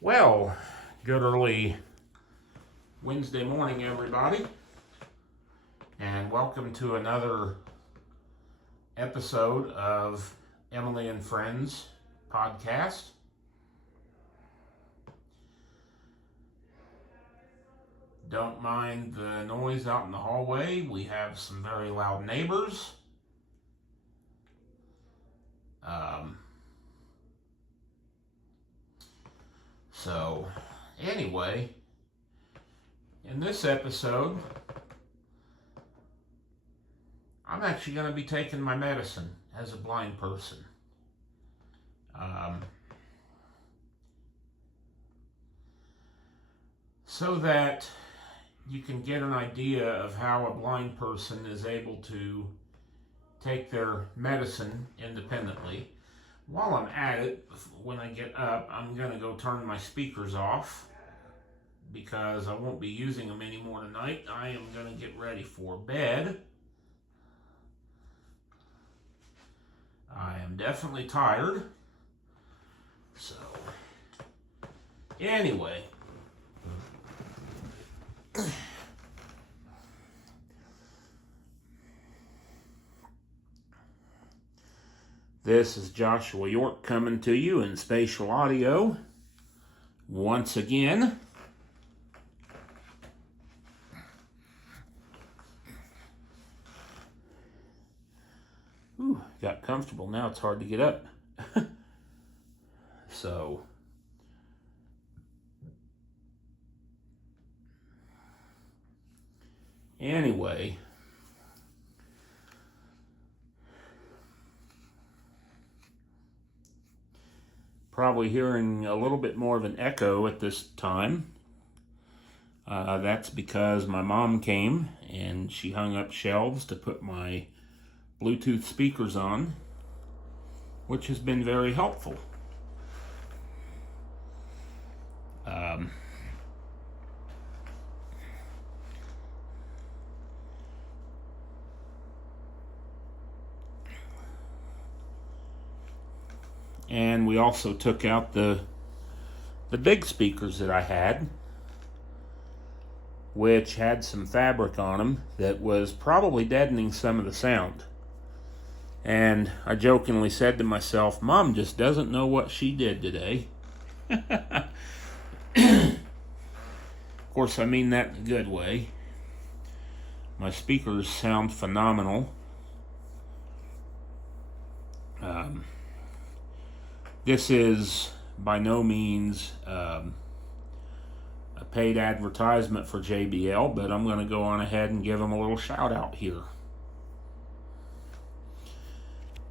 Well, good early Wednesday morning, everybody, and welcome to another episode of Emily and Friends podcast. Don't mind the noise out in the hallway. We have some very loud neighbors. So, anyway, in this episode, I'm actually going to be taking my medicine as a blind person. So that you can get an idea of how a blind person is able to take their medicine independently. While I'm at it, when I get up, I'm going to go turn my speakers off because I won't be using them anymore tonight. I am going to get ready for bed. I am definitely tired. So, anyway. This is Joshua York coming to you in spatial audio once again. Ooh, got comfortable. Now it's hard to get up. So, anyway. Probably hearing a little bit more of an echo at this time. That's because my mom came and she hung up shelves to put my Bluetooth speakers on, which has been very helpful. And we also took out the big speakers that I had, which had some fabric on them that was probably deadening some of the sound. And I jokingly said to myself, Mom just doesn't know what she did today. Of course, I mean that in a good way. My speakers sound phenomenal. This is by no means a paid advertisement for JBL, but I'm going to go on ahead and give them a little shout out here.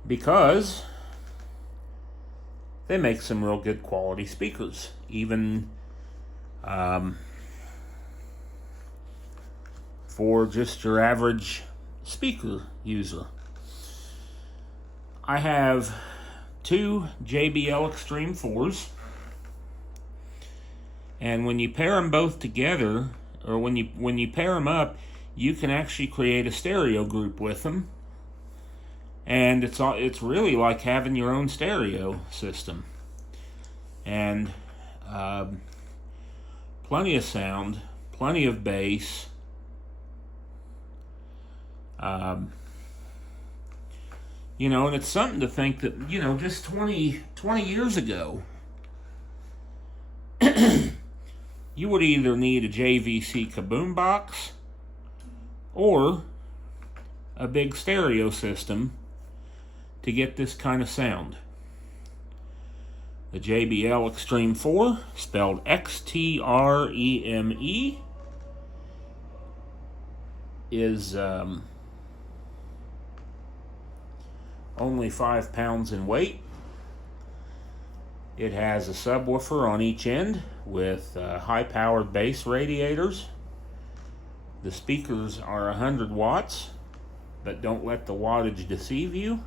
Because they make some real good quality speakers, even for just your average speaker user. I have two JBL Extreme 4s, and when you pair them both together, or when you pair them up, you can actually create a stereo group with them, and it's really like having your own stereo system, and plenty of sound, plenty of bass. And it's something to think that, just 20 years ago, you would either need a JVC kaboom box or a big stereo system to get this kind of sound. The JBL Extreme 4, spelled XTREME, is only 5 pounds in weight. It has a subwoofer on each end with high-powered bass radiators. The speakers are 100 watts, but don't let the wattage deceive you.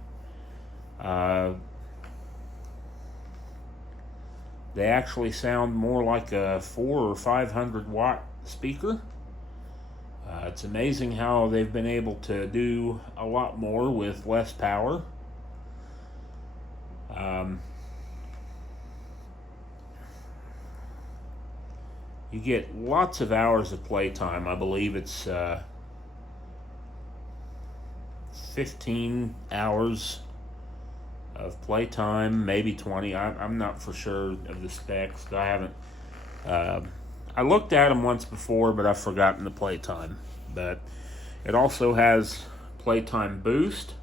They actually sound more like a 400 or 500 watt speaker. It's amazing how they've been able to do a lot more with less power. You get lots of hours of playtime. I believe it's 15 hours of playtime, maybe 20. I'm not for sure of the specs. I haven't. I looked at them once before, but I've forgotten the playtime. But it also has playtime boost.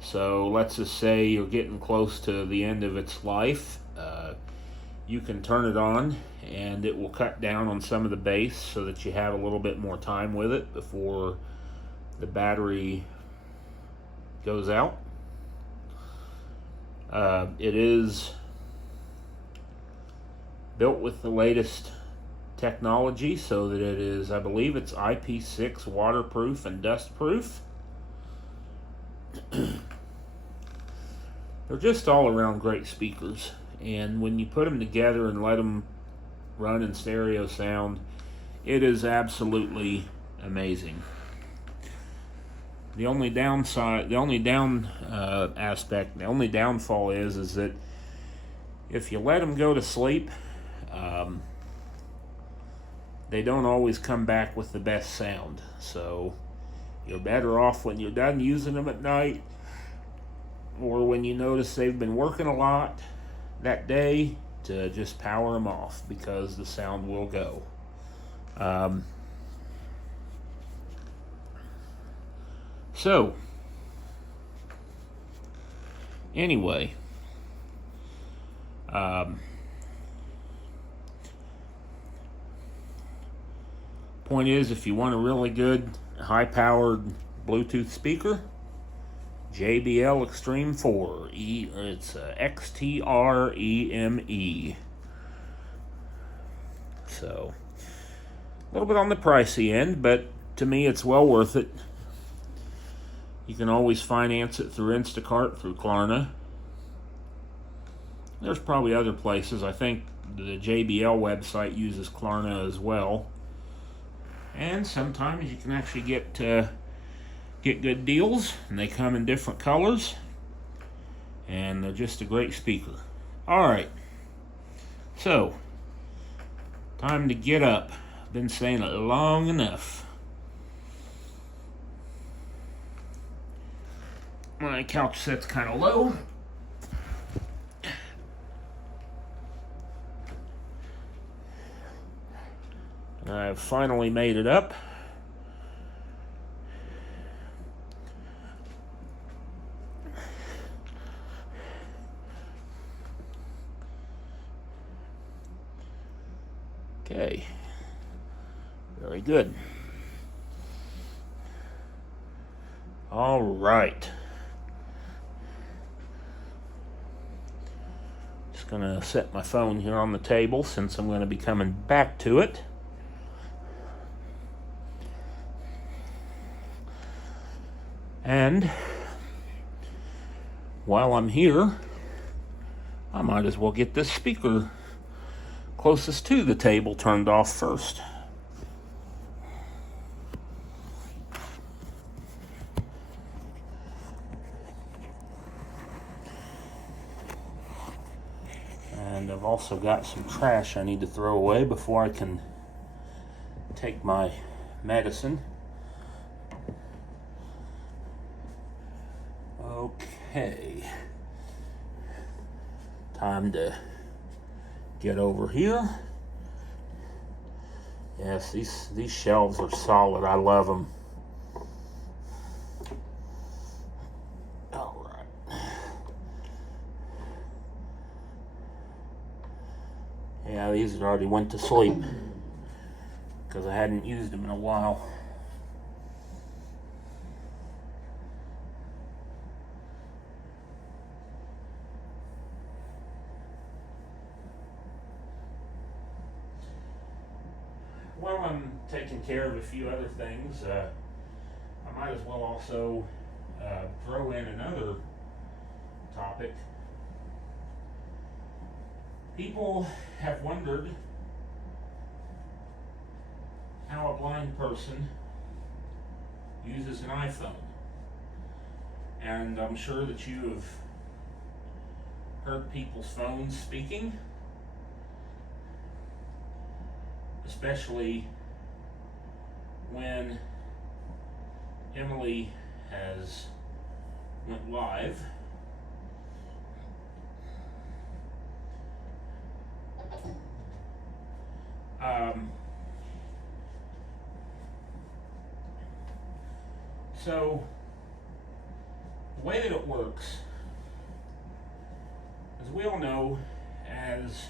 So let's just say you're getting close to the end of its life. You can turn it on and it will cut down on some of the base so that you have a little bit more time with it before the battery goes out. It is built with the latest technology so that it is, I believe it's IP6 waterproof and dustproof. They're just all around great speakers, and when you put them together and let them run in stereo sound, it is absolutely amazing. The only downside, the only downfall is that if you let them go to sleep, they don't always come back with the best sound. So you're better off when you're done using them at night, or when you notice they've been working a lot that day, to just power them off, because the sound will go. So anyway, point is, if you want a really good high-powered Bluetooth speaker, JBL Extreme 4. It's XTREME. So, a little bit on the pricey end, but to me it's well worth it. You can always finance it through Instacart, through Klarna. There's probably other places. I think the JBL website uses Klarna as well. And sometimes you can actually get good deals, and they come in different colors, and they're just a great speaker. Alright, so time to get up. Been saying it long enough. My couch set's kind of low. I've finally made it up. Okay, very good. All right. Just gonna set my phone here on the table since I'm gonna be coming back to it. And while I'm here, I might as well get this speaker closest to the table turned off first. And I've also got some trash I need to throw away before I can take my medicine. Okay. Time to get over here. Yes, these shelves are solid. I love them. All right. Yeah, these had already went to sleep because I hadn't used them in a while. While I'm taking care of a few other things, I might as well also throw in another topic. People have wondered how a blind person uses an iPhone. And I'm sure that you have heard people's phones speaking. especially when Emily has went live. So the way that it works, as we all know, as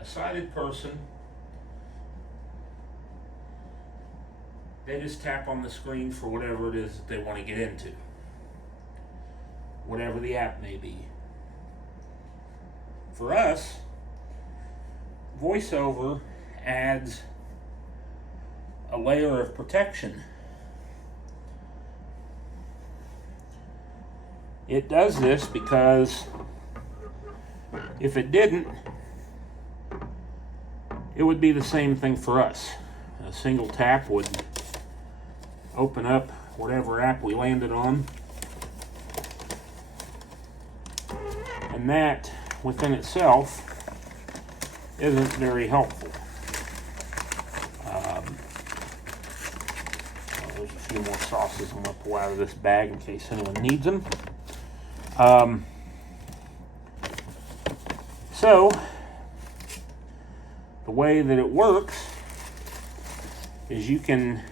a sighted person, they just tap on the screen for whatever it is that they want to get into, whatever the app may be. For us, VoiceOver adds a layer of protection. It does this because if it didn't, it would be the same thing for us. A single tap would open up whatever app we landed on, and that within itself isn't very helpful. There's a few more sauces I'm going to pull out of this bag in case anyone needs them. So the way that it works is you can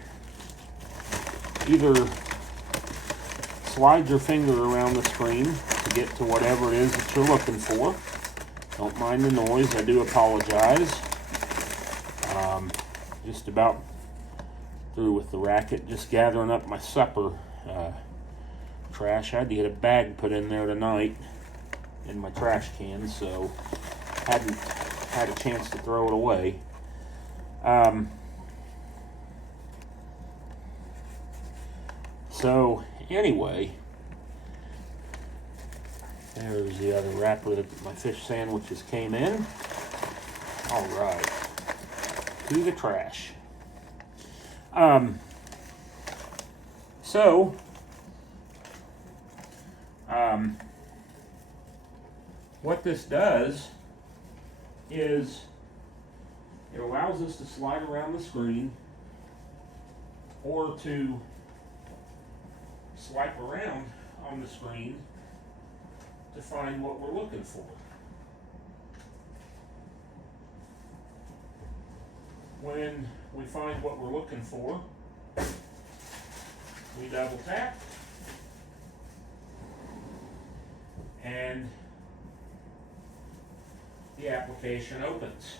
either slide your finger around the screen to get to whatever it is that you're looking for. Don't mind the noise, I do apologize. Just about through with the racket, just gathering up my supper trash. I had to get a bag put in there tonight in my trash can, so hadn't had a chance to throw it away. So anyway, there's the other wrapper that my fish sandwiches came in. All right, to the trash. What this does is it allows us to slide around the screen or to swipe around on the screen to find what we're looking for. When we find what we're looking for, we double tap and the application opens.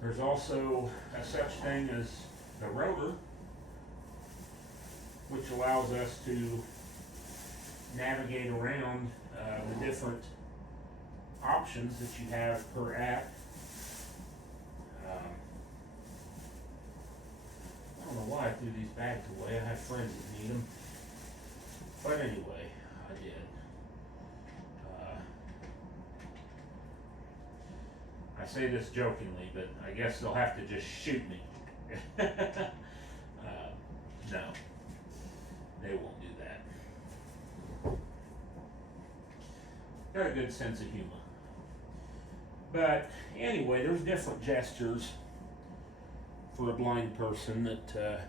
There's also a such thing as the rotor, which allows us to navigate around the different options that you have per app. I don't know why I threw these bags away. I have friends that need them. But anyway, I did. I say this jokingly, but I guess they'll have to just shoot me. No, they won't do that. Got a good sense of humor. But anyway, there's different gestures for a blind person that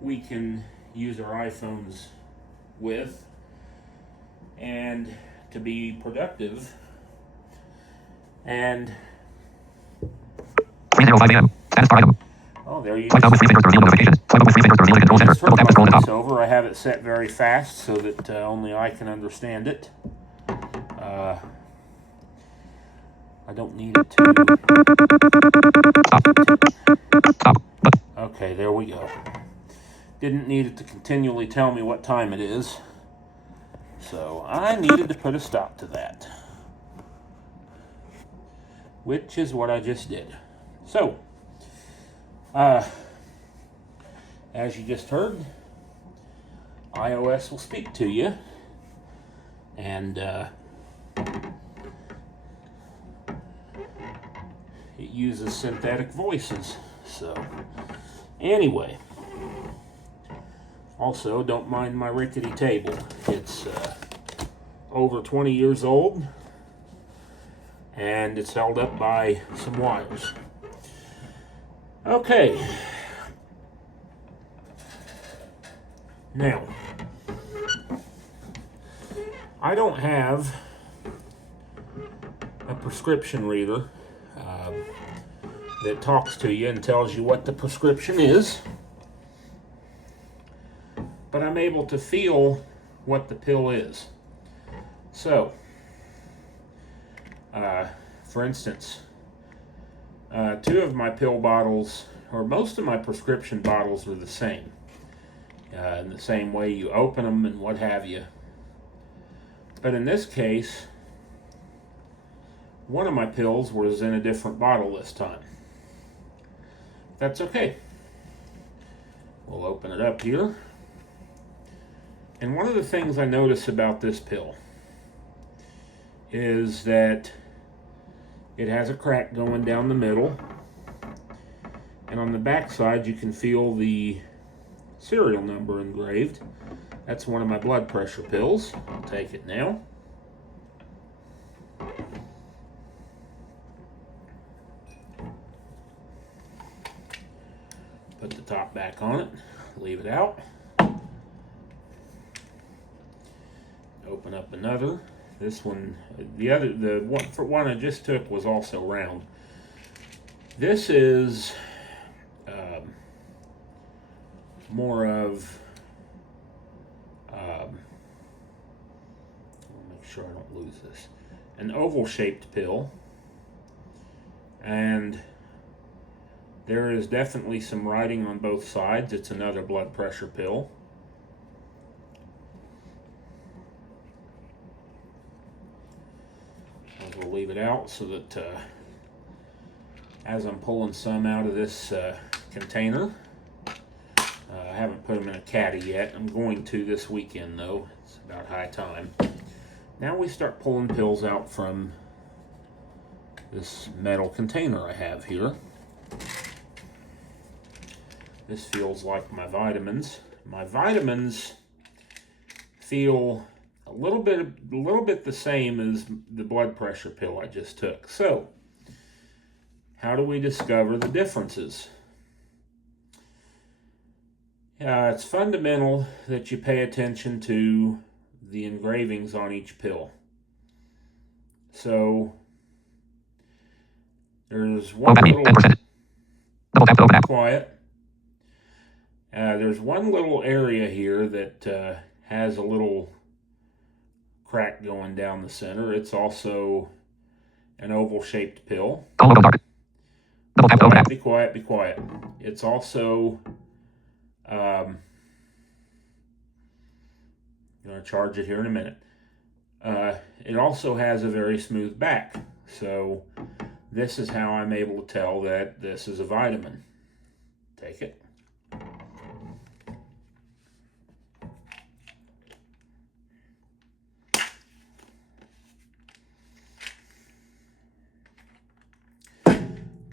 we can use our iPhones with, and to be productive. And 3:05 a.m. Status bar item. Oh, there you Swipe down with 3 fingers to reveal notifications. Swipe up with 3 fingers to reveal the control center. Double tap to scroll to the top. Over. I have it set very fast so that only I can understand it. I don't need it to. Stop. But Okay, there we go. Didn't need it to continually tell me what time it is. So I needed to put a stop to that, which is what I just did. So, as you just heard, iOS will speak to you, and it uses synthetic voices. So, anyway, also don't mind my rickety table. It's over 20 years old, and it's held up by some wires. Okay. Now, I don't have a prescription reader that talks to you and tells you what the prescription is, but I'm able to feel what the pill is. So, for instance, two of my pill bottles, or most of my prescription bottles, are the same. In the same way you open them and what have you. But in this case, one of my pills was in a different bottle this time. That's okay. We'll open it up here. And one of the things I notice about this pill is that it has a crack going down the middle. And on the back side, you can feel the serial number engraved. That's one of my blood pressure pills. I'll take it now. Put the top back on it, leave it out. Open up another. This one, the one I just took was also round. This is more of, I'll make sure I don't lose this, an oval-shaped pill, and there is definitely some writing on both sides. It's another blood pressure pill. We'll leave it out so that as I'm pulling some out of this container, I haven't put them in a caddy yet. I'm going to this weekend though. It's about high time. Now we start pulling pills out from this metal container I have here. This feels like my vitamins. My vitamins feel a little bit the same as the blood pressure pill I just took. So, how do we discover the differences? It's fundamental that you pay attention to the engravings on each pill. So, there's one little... 10%. Double tap to open app. Quiet. There's one little area here that has a little crack going down the center. It's also an oval-shaped pill. Call logo dark. Double tap to open app. Be quiet, be quiet. It's also I'm going to charge it here in a minute. It also has a very smooth back. So this is how I'm able to tell that this is a vitamin. Take it.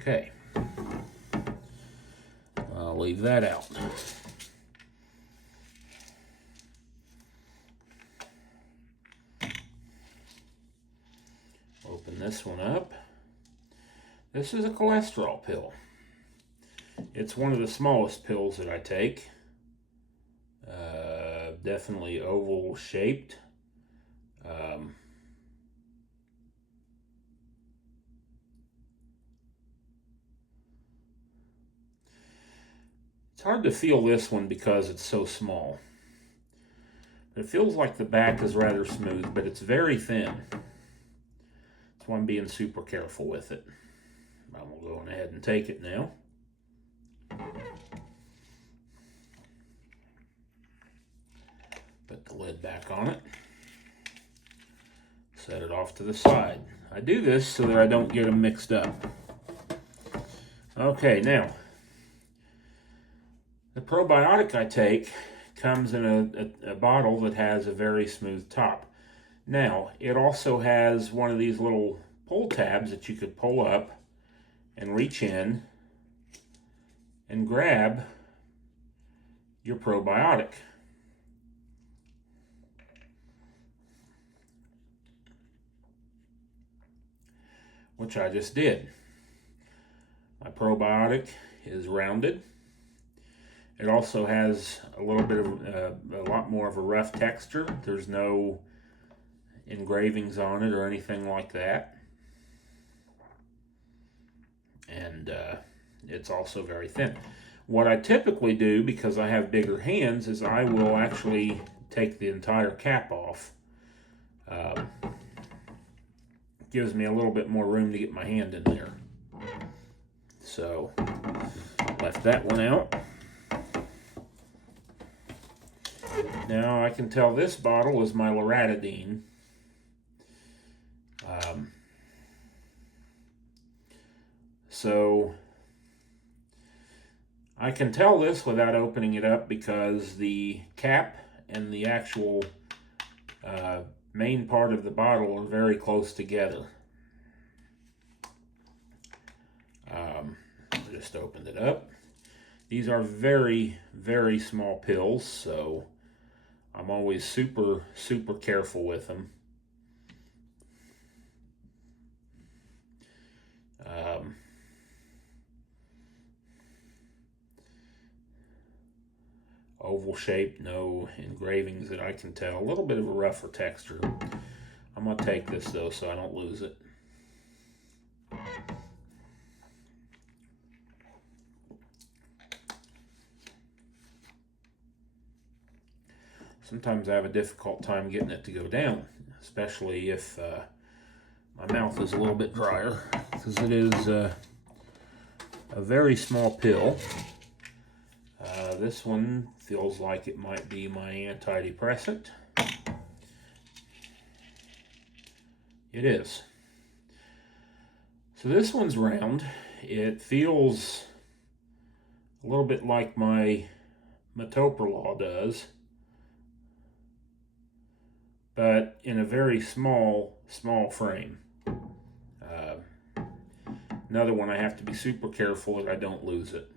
Okay. I'll leave that out. Open this one up. This is a cholesterol pill. It's one of the smallest pills that I take. Definitely oval shaped. It's hard to feel this one because it's so small. It feels like the back is rather smooth, but it's very thin. That's why I'm being super careful with it. I'm going to go ahead and take it now. Put the lid back on it. Set it off to the side. I do this so that I don't get them mixed up. Okay, now, the probiotic I take comes in a bottle that has a very smooth top. Now, it also has one of these little pull tabs that you could pull up and reach in and grab your probiotic. which I just did. My probiotic is rounded. It also has a little bit of a lot more of a rough texture. There's no engravings on it or anything like that. And it's also very thin. What I typically do, because I have bigger hands, is I will actually take the entire cap off. Gives me a little bit more room to get my hand in there. So, left that one out. Now I can tell this bottle is my loratadine. So I can tell this without opening it up because the cap and the actual main part of the bottle are very close together. I just opened it up. These are very, very small pills, so I'm always super, super careful with them. Oval shape, no engravings that I can tell. A little bit of a rougher texture. I'm going to take this though so I don't lose it. Sometimes I have a difficult time getting it to go down, especially if my mouth is a little bit drier, because it is a very small pill. This one feels like it might be my antidepressant. It is. So this one's round. It feels a little bit like my metoprolol does, but in a very small frame. Another one I have to be super careful that I don't lose it.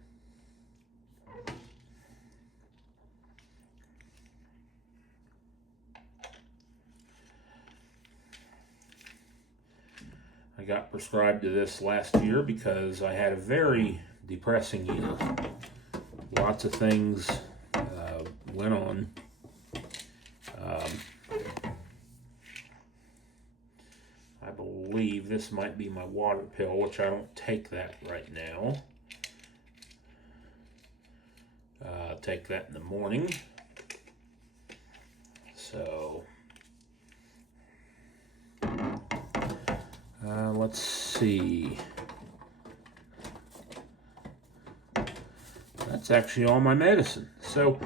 I got prescribed to this last year because I had a very depressing year. Lots of things went on. I believe this might be my water pill, which I don't take that right now. Take that in the morning. So let's see. That's actually all my medicine. So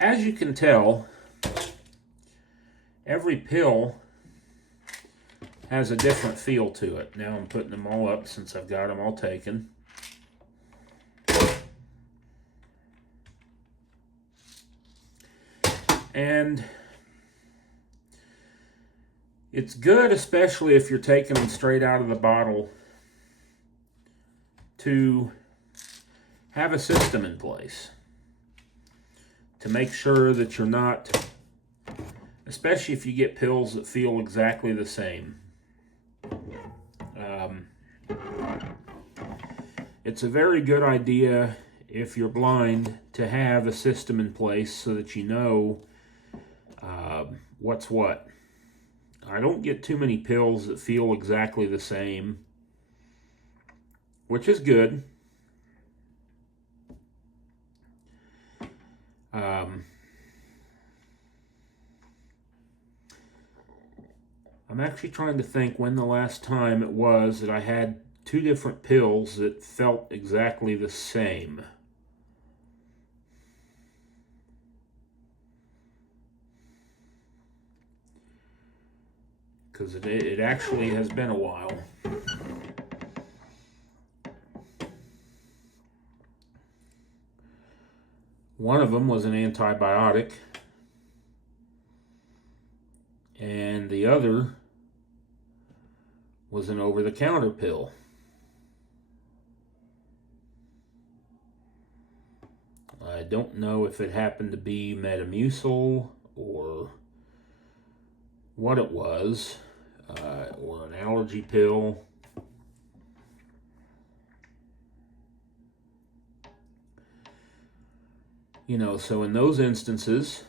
as you can tell, every pill has a different feel to it. Now I'm putting them all up since I've got them all taken. And it's good, especially if you're taking them straight out of the bottle, to have a system in place to make sure that you're not, especially if you get pills that feel exactly the same. It's a very good idea if you're blind to have a system in place so that you know what's what. I don't get too many pills that feel exactly the same, which is good. I'm actually trying to think when the last time it was that I had two different pills that felt exactly the same. Because it actually has been a while. One of them was an antibiotic, and the other was an over-the-counter pill. I don't know if it happened to be Metamucil or what it was, or an allergy pill. So in those instances,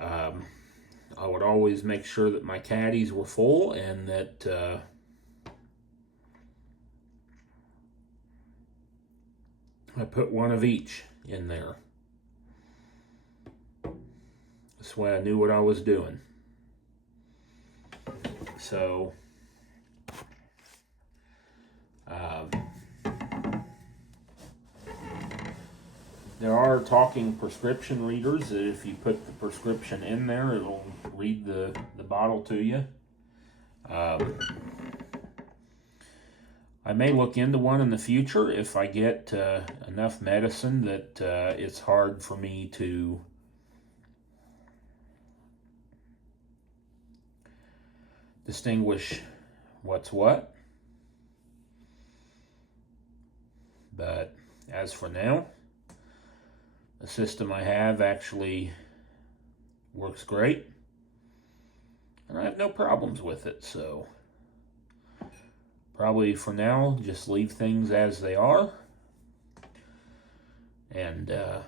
I would always make sure that my caddies were full and that I put one of each in there. This way I knew what I was doing. So, there are talking prescription readers that if you put the prescription in there, it'll read the bottle to you. I may look into one in the future if I get enough medicine that it's hard for me to distinguish what's what. But as for now, the system I have actually works great, and I have no problems with it. So probably for now, just leave things as they are, and I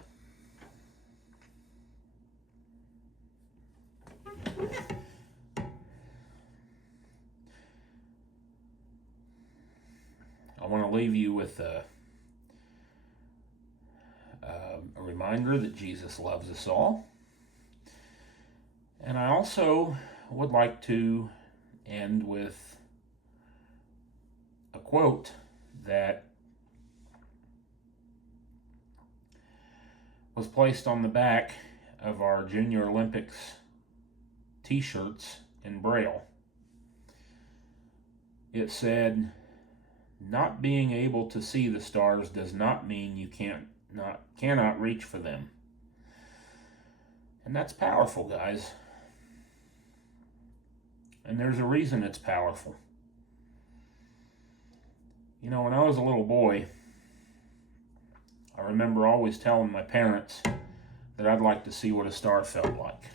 want to leave you with a reminder that Jesus loves us all. And I also would like to end with a quote that was placed on the back of our Junior Olympics t-shirts in Braille. It said, "Not being able to see the stars does not mean you cannot reach for them." And that's powerful, guys. And there's a reason it's powerful. When I was a little boy, I remember always telling my parents that I'd like to see what a star felt like.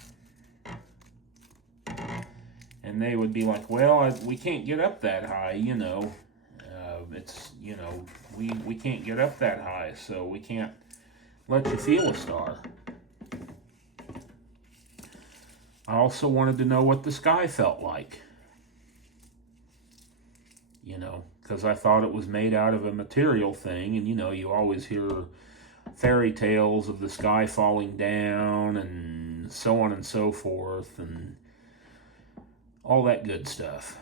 And they would be like, "Well, we can't get up that high, we can't get up that high, so we can't let you feel a star." I also wanted to know what the sky felt like, because I thought it was made out of a material thing, and you always hear fairy tales of the sky falling down and so on and so forth and all that good stuff.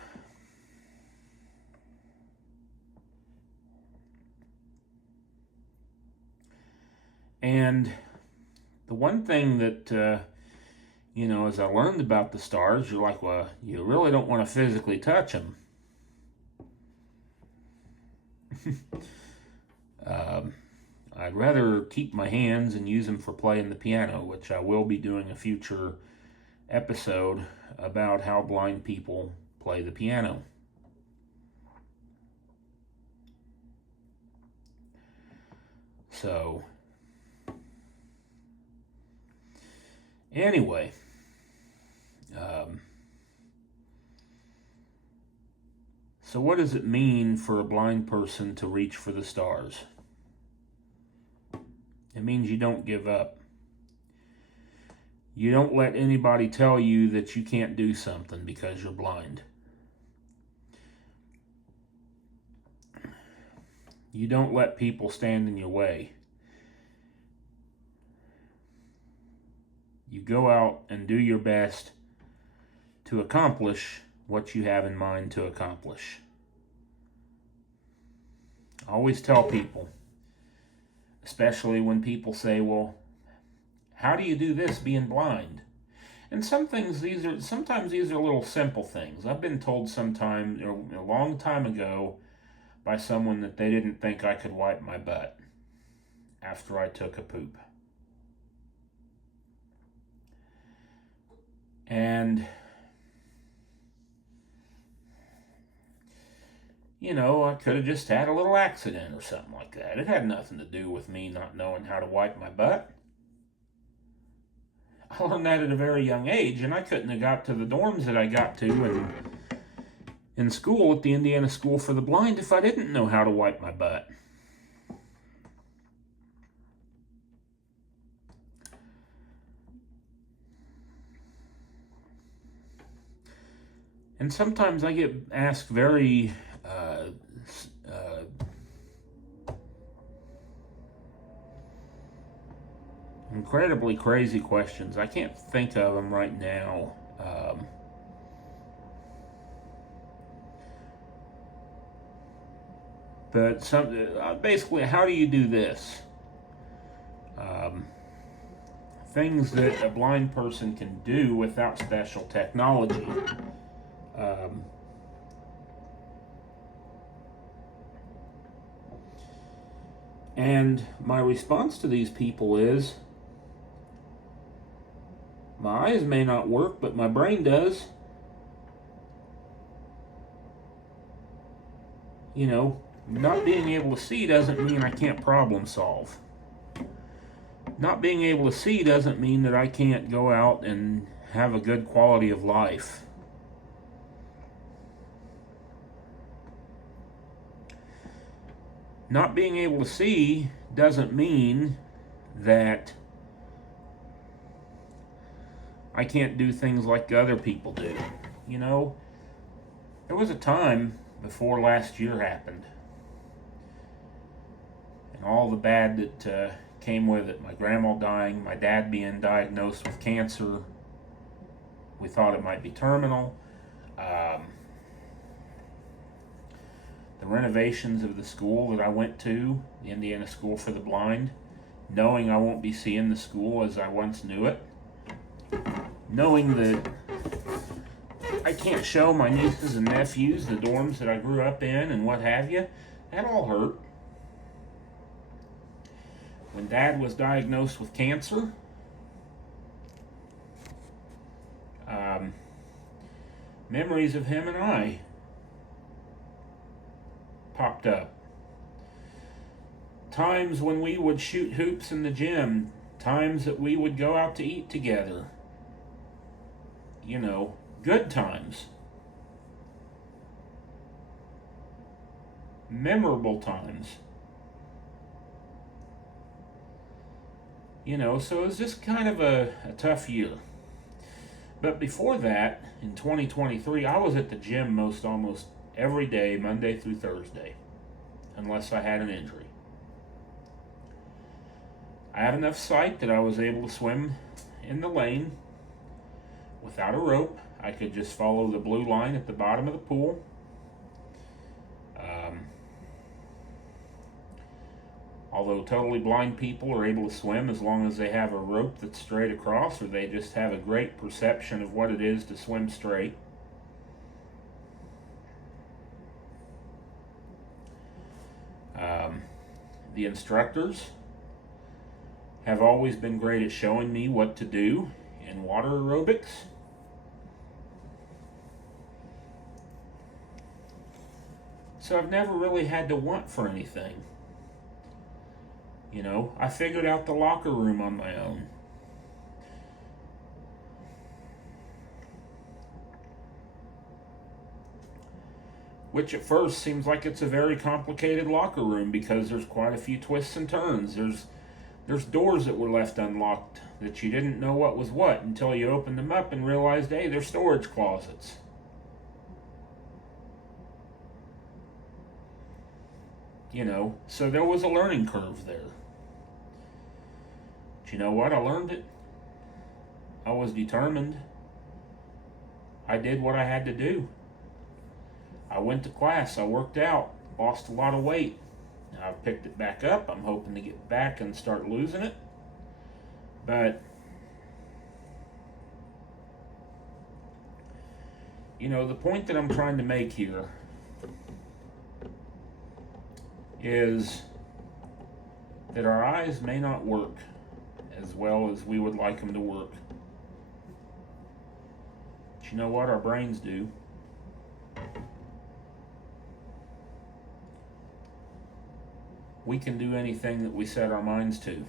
And the one thing that, as I learned about the stars, you're like, well, you really don't want to physically touch them. I'd rather keep my hands and use them for playing the piano, which I will be doing a future episode about how blind people play the piano. So, anyway, so what does it mean for a blind person to reach for the stars? It means you don't give up. You don't let anybody tell you that you can't do something because you're blind. You don't let people stand in your way. You go out and do your best to accomplish what you have in mind to accomplish. I always tell people, especially when people say, "Well, how do you do this being blind?" And sometimes these are little simple things. I've been told sometime, a long time ago, by someone that they didn't think I could wipe my butt after I took a poop. And, I could have just had a little accident or something like that. It had nothing to do with me not knowing how to wipe my butt. I learned that at a very young age, and I couldn't have got to the dorms that I got to in school at the Indiana School for the Blind if I didn't know how to wipe my butt. And sometimes I get asked very uh, incredibly crazy questions. I can't think of them right now. But basically, how do you do this? Things that a blind person can do without special technology. And my response to these people is, my eyes may not work, but my brain does. You know, not being able to see doesn't mean I can't problem solve. Not being able to see doesn't mean that I can't go out and have a good quality of life. Not being able to see doesn't mean that I can't do things like other people do. You know, there was a time before last year happened and all the bad that came with it. My grandma dying, my dad being diagnosed with cancer. We thought it might be terminal. The renovations of the school that I went to, the Indiana School for the Blind, knowing I won't be seeing the school as I once knew it, knowing that I can't show my nieces and nephews the dorms that I grew up in and what have you, that all hurt. When Dad was diagnosed with cancer, memories of him and I popped up. Times when we would shoot hoops in the gym, times that we would go out to eat together. You know, good times. Memorable times. You know, so it was just kind of a tough year. But before that, in 2023, I was at the gym almost every day, Monday through Thursday, unless I had an injury. I had enough sight that I was able to swim in the lane without a rope. I could just follow the blue line at the bottom of the pool. Although totally blind people are able to swim as long as they have a rope that's straight across, or they just have a great perception of what it is to swim straight. The instructors have always been great at showing me what to do in water aerobics. So I've never really had to want for anything. You know, I figured out the locker room on my own. Which at first seems like it's a very complicated locker room because there's quite a few twists and turns. There's doors that were left unlocked that you didn't know what was what until you opened them up and realized, hey, they're storage closets. You know, so there was a learning curve there. But you know what? I learned it. I was determined. I did what I had to do. I went to class. I worked out. Lost a lot of weight. Now I've picked it back up. I'm hoping to get back and start losing it. But, you know, the point that I'm trying to make here is that our eyes may not work as well as we would like them to work. But you know what? Our brains do. We can do anything that we set our minds to.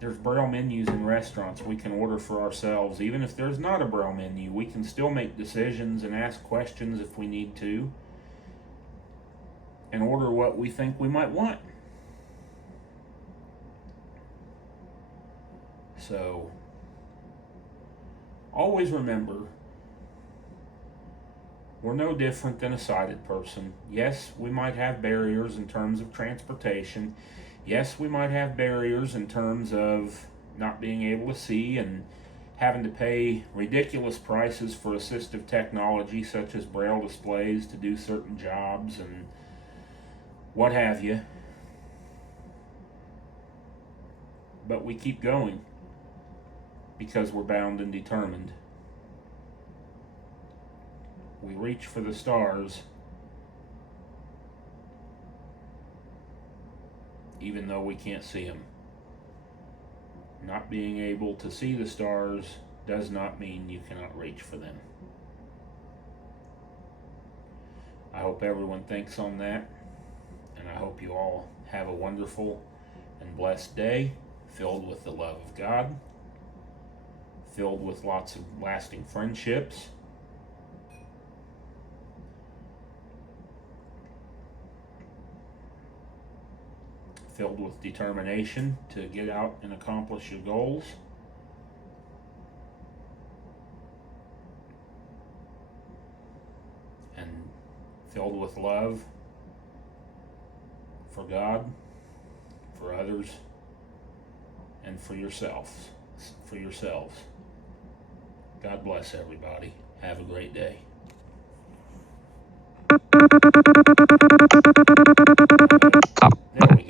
There's Braille menus in restaurants we can order for ourselves. Even if there's not a Braille menu, we can still make decisions and ask questions if we need to, and order what we think we might want. So, always remember, we're no different than a sighted person. Yes, we might have barriers in terms of transportation. Yes, we might have barriers in terms of not being able to see and having to pay ridiculous prices for assistive technology such as braille displays to do certain jobs and what have you. But we keep going because we're bound and determined. We reach for the stars even though we can't see them. Not being able to see the stars does not mean you cannot reach for them. I hope everyone thinks on that, and I hope you all have a wonderful and blessed day filled with the love of God, filled with lots of lasting friendships, filled with determination to get out and accomplish your goals, and filled with love for God, for others, and for yourselves. God bless everybody. Have a great day. Stop. There we